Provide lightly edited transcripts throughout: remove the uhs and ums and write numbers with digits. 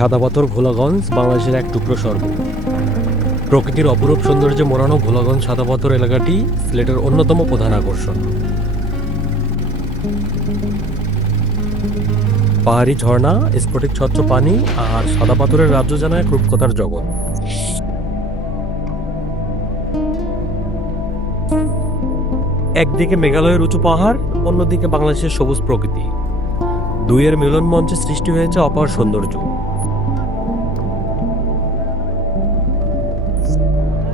সাদা পাথর ভোলাগঞ্জ বাংলাদেশের এক টুকরো স্বর্গ। প্রকৃতির অপরূপ সৌন্দর্যে মোড়ানো ভোলাগঞ্জ সাদা পাথর এলাকাটি সিলেটের অন্যতম প্রধান আকর্ষণ। পাহাড়ি ঝর্ণা, স্ফটিক স্বচ্ছ পানি আর সাদা পাথরের রাজ্য যেন এক রূপকথার জগৎ। একদিকে মেঘালয়ের উঁচু পাহাড়, অন্যদিকে বাংলাদেশের সবুজ প্রকৃতি, দুইয়ের মিলন মঞ্চে সৃষ্টি হয়েছে অপার সৌন্দর্য।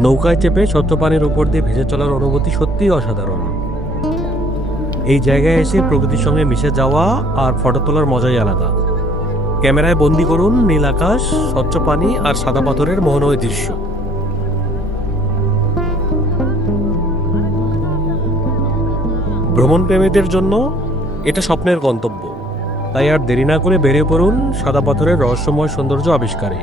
নৌকায় চেপে স্বচ্ছ পানির উপর দিয়ে ভেসে চলার অনুভূতি সত্যিই অসাধারণ। এই জায়গায় এসে প্রকৃতির সঙ্গে মিশে যাওয়া আর ফটো তোলার মজাই আলাদা। ক্যামেরায় বন্দি করুন নীল আকাশ, স্বচ্ছ পানি আর সাদা পাথরের মোহনীয় দৃশ্য। ভ্রমণ প্রেমীদের জন্য এটা স্বপ্নের গন্তব্য। তাই আর দেরি না করে বেরিয়ে পড়ুন সাদা পাথরের রহস্যময় সৌন্দর্য আবিষ্কারে।